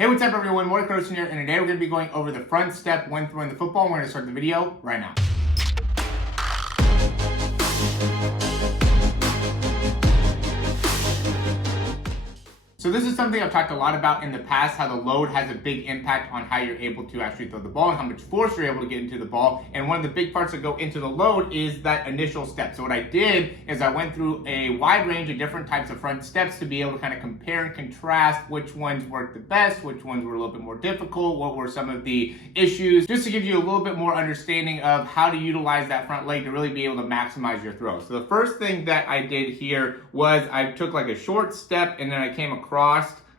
Hey, what's up everyone? Morey Croson here, and today we're going to be going over the front step when throwing the football. We're going to start the video right now. So this is something I've talked a lot about in the past, how the load has a big impact on how you're able to actually throw the ball and how much force you're able to get into the ball. And one of the big parts that go into the load is that initial step. So what I did is I went through a wide range of different types of front steps to be able to kind of compare and contrast which ones worked the best, which ones were a little bit more difficult, what were some of the issues, just to give you a little bit more understanding of how to utilize that front leg to really be able to maximize your throw. So the first thing that I did here was I took like a short step and then I came across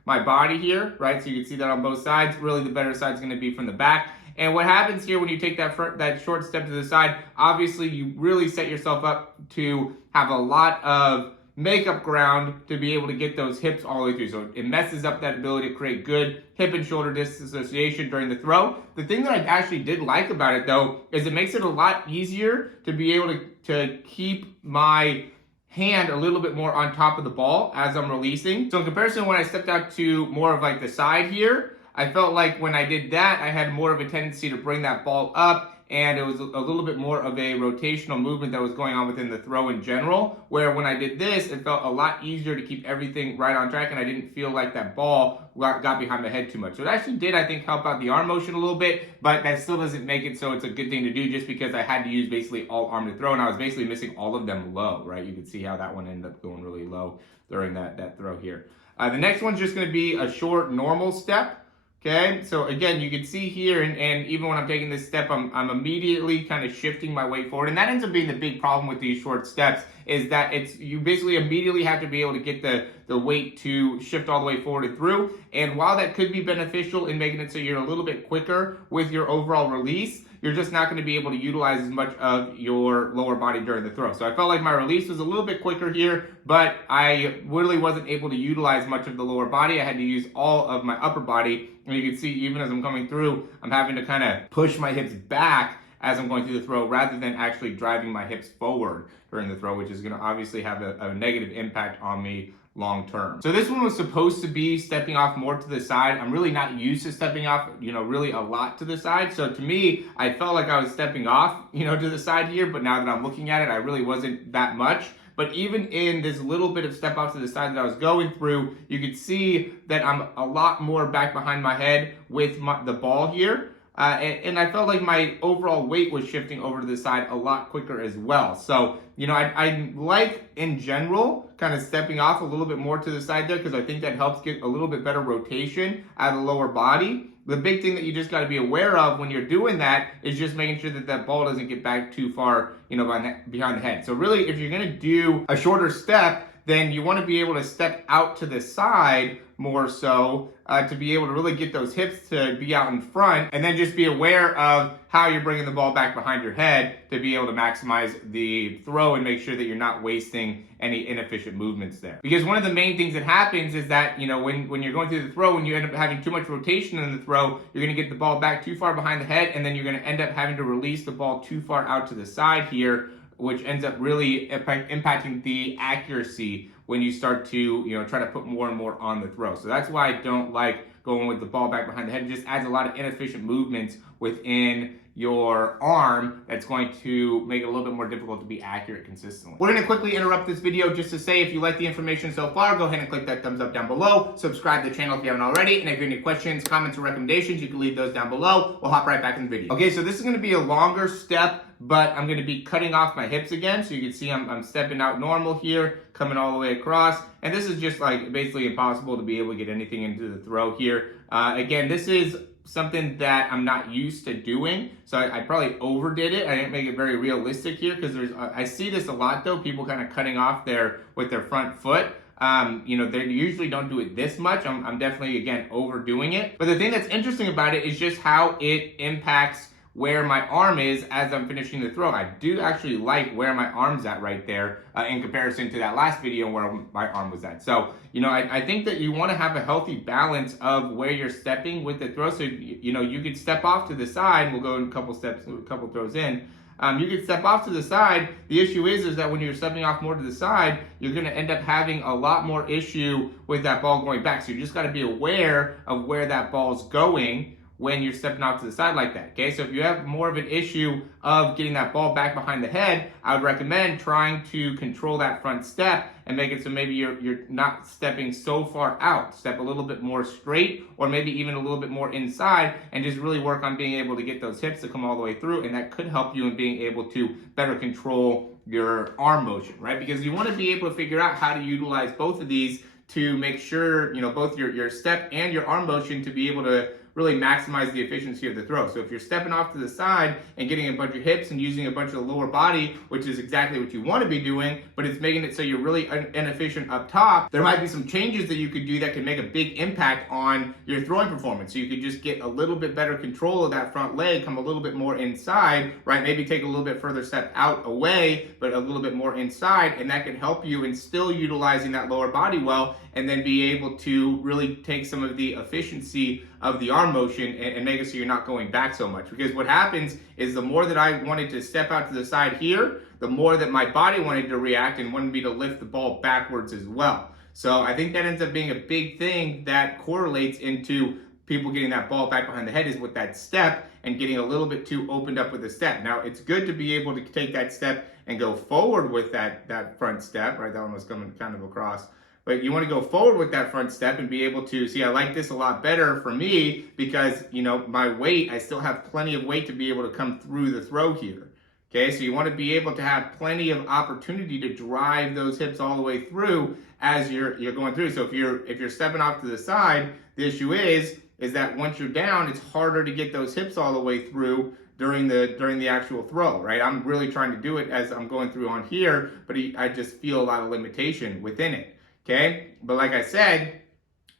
my body here, right? So you can see that on both sides. Really, the better side is going to be from the back. And what happens here when you take that short step to the side, obviously you really set yourself up to have a lot of makeup ground to be able to get those hips all the way through. So it messes up that ability to create good hip and shoulder disassociation during the throw. The thing that I actually did like about it though, is it makes it a lot easier to be able to keep my hand a little bit more on top of the ball as I'm releasing. So in comparison, when I stepped out to more of like the side here, I felt like when I did that, I had more of a tendency to bring that ball up, and it was a little bit more of a rotational movement that was going on within the throw in general, where when I did this, it felt a lot easier to keep everything right on track, and I didn't feel like that ball got behind my head too much. So it actually did, I think, help out the arm motion a little bit, but that still doesn't make it so it's a good thing to do, just because I had to use basically all arm to throw, and I was basically missing all of them low, right? You can see how that one ended up going really low during that throw here. The next one's just gonna be a short normal step. Okay, so again, you can see here, and even when I'm taking this step, I'm immediately kind of shifting my weight forward. And that ends up being the big problem with these short steps, is that you basically immediately have to be able to get the weight to shift all the way forward and through. And while that could be beneficial in making it so you're a little bit quicker with your overall release, you're just not going to be able to utilize as much of your lower body during the throw. So I felt like my release was a little bit quicker here, but I really wasn't able to utilize much of the lower body. I had to use all of my upper body. And you can see even as I'm coming through, I'm having to kind of push my hips back as I'm going through the throw rather than actually driving my hips forward during the throw, which is going to obviously have a negative impact on me long term. So this one was supposed to be stepping off more to the side. I'm really not used to stepping off, really a lot to the side. So to me, I felt like I was stepping off, to the side here, but now that I'm looking at it, I really wasn't that much. But even in this little bit of step off to the side that I was going through, you could see that I'm a lot more back behind my head with the ball here. And I felt like my overall weight was shifting over to the side a lot quicker as well. So, I like, in general, kind of stepping off a little bit more to the side there, because I think that helps get a little bit better rotation out of the lower body. The big thing that you just got to be aware of when you're doing that is just making sure that that ball doesn't get back too far, behind the head. So really, if you're going to do a shorter step, then you want to be able to step out to the side more so to be able to really get those hips to be out in front, and then just be aware of how you're bringing the ball back behind your head to be able to maximize the throw and make sure that you're not wasting any inefficient movements there. Because one of the main things that happens is that, when you're going through the throw, when you end up having too much rotation in the throw, you're going to get the ball back too far behind the head, and then you're going to end up having to release the ball too far out to the side here, which ends up really impacting the accuracy when you start to, try to put more and more on the throw. So that's why I don't like going with the ball back behind the head. It just adds a lot of inefficient movements within your arm that's going to make it a little bit more difficult to be accurate consistently. We're going to quickly interrupt this video just to say, if you like the information so far, go ahead and click that thumbs up down below. Subscribe to the channel if you haven't already. And if you have any questions, comments, or recommendations, you can leave those down below. We'll hop right back in the video. Okay, so this is going to be a longer step, but I'm going to be cutting off my hips again. So you can see I'm stepping out normal here, coming all the way across. And this is just like basically impossible to be able to get anything into the throw here. Again, this is something that I'm not used to doing, so I probably overdid it. I didn't make it very realistic here, because I see this a lot though, people kind of cutting off with their front foot. They usually don't do it this much. I'm definitely, again, overdoing it. But the thing that's interesting about it is just how it impacts where my arm is as I'm finishing the throw. I do actually like where my arm's at right there in comparison to that last video where my arm was at. So, I think that you want to have a healthy balance of where you're stepping with the throw. So, you could step off to the side. We'll go in a couple throws in. You can step off to the side. The issue is that when you're stepping off more to the side, you're going to end up having a lot more issue with that ball going back. So you just got to be aware of where that ball's going when you're stepping off to the side like that, okay? So if you have more of an issue of getting that ball back behind the head, I would recommend trying to control that front step and make it so maybe you're not stepping so far out. Step a little bit more straight, or maybe even a little bit more inside, and just really work on being able to get those hips to come all the way through, and that could help you in being able to better control your arm motion, right? Because you want to be able to figure out how to utilize both of these to make sure, both your step and your arm motion to be able to really maximize the efficiency of the throw. So if you're stepping off to the side and getting a bunch of hips and using a bunch of the lower body, which is exactly what you want to be doing, but it's making it so you're really inefficient up top, there might be some changes that you could do that can make a big impact on your throwing performance. So you could just get a little bit better control of that front leg, come a little bit more inside, right? Maybe take a little bit further step out away, but a little bit more inside, and that can help you in still utilizing that lower body well, and then be able to really take some of the efficiency of the arm motion and make it so you're not going back so much. Because what happens is the more that I wanted to step out to the side here, the more that my body wanted to react and wanted me to lift the ball backwards as well. So I think that ends up being a big thing that correlates into people getting that ball back behind the head, is with that step and getting a little bit too opened up with the step. Now, it's good to be able to take that step and go forward with that front step, right? That one was coming kind of across. But you want to go forward with that front step and be able to see, I like this a lot better for me because, my weight, I still have plenty of weight to be able to come through the throw here. Okay, so you want to be able to have plenty of opportunity to drive those hips all the way through as you're going through. So if you're stepping off to the side, the issue is that once you're down, it's harder to get those hips all the way through during the actual throw, right? I'm really trying to do it as I'm going through on here, but I just feel a lot of limitation within it. Okay, but like I said,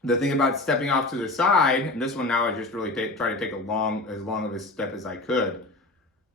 the thing about stepping off to the side, and this one now I just really try to take as long of a step as I could.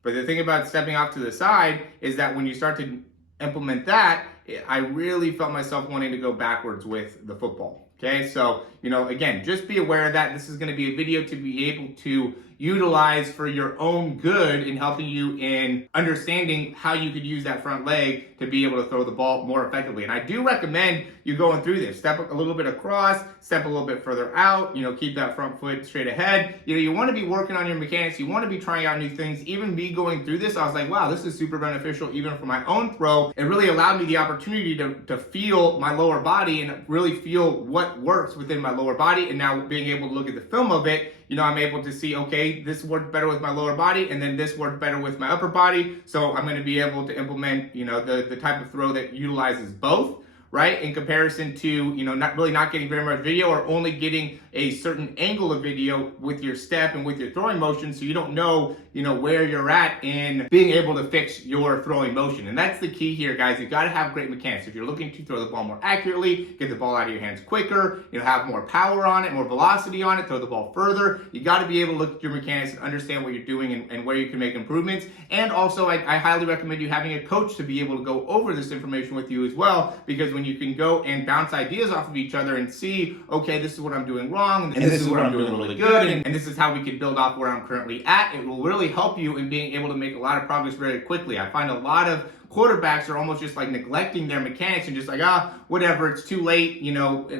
But the thing about stepping off to the side is that when you start to implement that, I really felt myself wanting to go backwards with the football. Okay, so, again, just be aware of that. This is going to be a video to be able to utilize for your own good in helping you in understanding how you could use that front leg to be able to throw the ball more effectively. And I do recommend you going through this. Step a little bit across, step a little bit further out, keep that front foot straight ahead. You want to be working on your mechanics. You want to be trying out new things. Even me going through this, I was like, wow, this is super beneficial even for my own throw. It really allowed me the opportunity to feel my lower body and really feel what works within my lower body. And now being able to look at the film of it, I'm able to see, okay, this worked better with my lower body, and then this worked better with my upper body. So I'm going to be able to implement, the type of throw that utilizes both, right? In comparison to, not getting very much video, or only getting a certain angle of video with your step and with your throwing motion, so you don't know, where you're at in being able to fix your throwing motion. And that's the key here, guys. You've got to have great mechanics. If you're looking to throw the ball more accurately, get the ball out of your hands quicker, have more power on it, more velocity on it, throw the ball further, you got to be able to look at your mechanics and understand what you're doing and where you can make improvements. And also, I highly recommend you having a coach to be able to go over this information with you as well, because when you can go and bounce ideas off of each other and see, okay, this is what I'm doing wrong, and this is what I'm doing really good, and this is how we can build off where I'm currently at, it will really help you in being able to make a lot of progress very quickly. I find a lot of quarterbacks are almost just like neglecting their mechanics and just like, whatever, it's too late,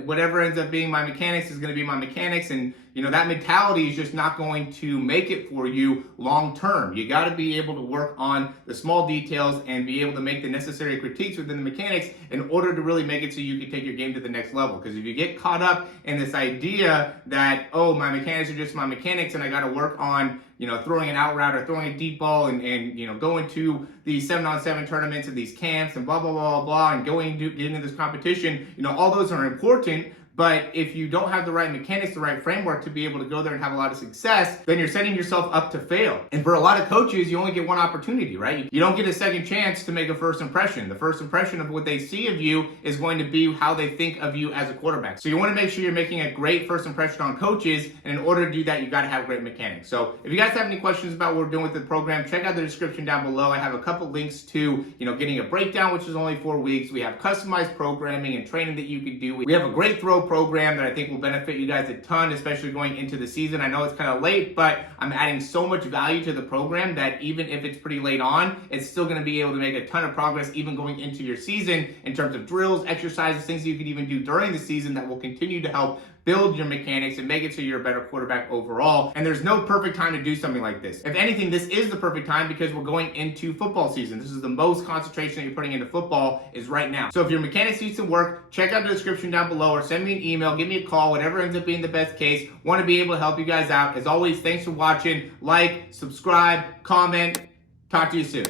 whatever ends up being my mechanics is going to be my mechanics, and that mentality is just not going to make it for you long term. You got to be able to work on the small details and be able to make the necessary critiques within the mechanics in order to really make it so you can take your game to the next level. Because if you get caught up in this idea that, oh, my mechanics are just my mechanics and I got to work on throwing an out route or throwing a deep ball and going to these 7-on-7 tournaments and these camps and blah, blah, blah, blah, and getting into this competition, all those are important. But if you don't have the right mechanics, the right framework to be able to go there and have a lot of success, then you're setting yourself up to fail. And for a lot of coaches, you only get one opportunity, right? You don't get a second chance to make a first impression. The first impression of what they see of you is going to be how they think of you as a quarterback. So you want to make sure you're making a great first impression on coaches. And in order to do that, you got to have great mechanics. So if you guys have any questions about what we're doing with the program, check out the description down below. I have a couple links to, getting a breakdown, which is only 4 weeks. We have customized programming and training that you can do. We have a great throw program that I think will benefit you guys a ton, especially going into the season. I know it's kind of late, but I'm adding so much value to the program that even if it's pretty late on, it's still going to be able to make a ton of progress even going into your season in terms of drills, exercises, things that you could even do during the season that will continue to help build your mechanics and make it so you're a better quarterback overall. And there's no perfect time to do something like this. If anything, this is the perfect time because we're going into football season. This is the most concentration that you're putting into football is right now. So if your mechanics need some work, check out the description down below or send me an email, give me a call, whatever ends up being the best case. Want to be able to help you guys out. As always, thanks for watching. Like, subscribe, comment. Talk to you soon.